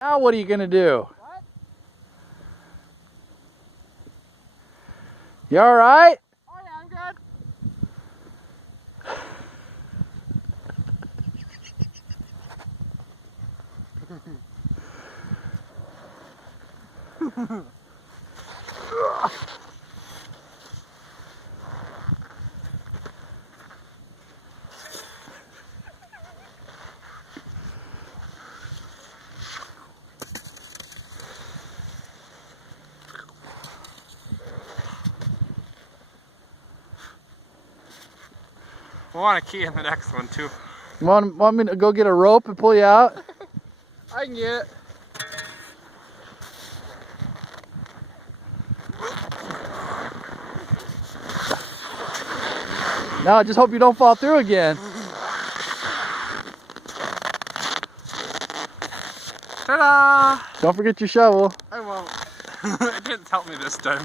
Now what are you gonna do? What? You all right? Oh yeah, I'm good. We want a key in the next one too. You want me to go get a rope and pull you out? I can get it. No, I just hope you don't fall through again. Ta-da! Don't forget your shovel. I won't. It didn't help me this time.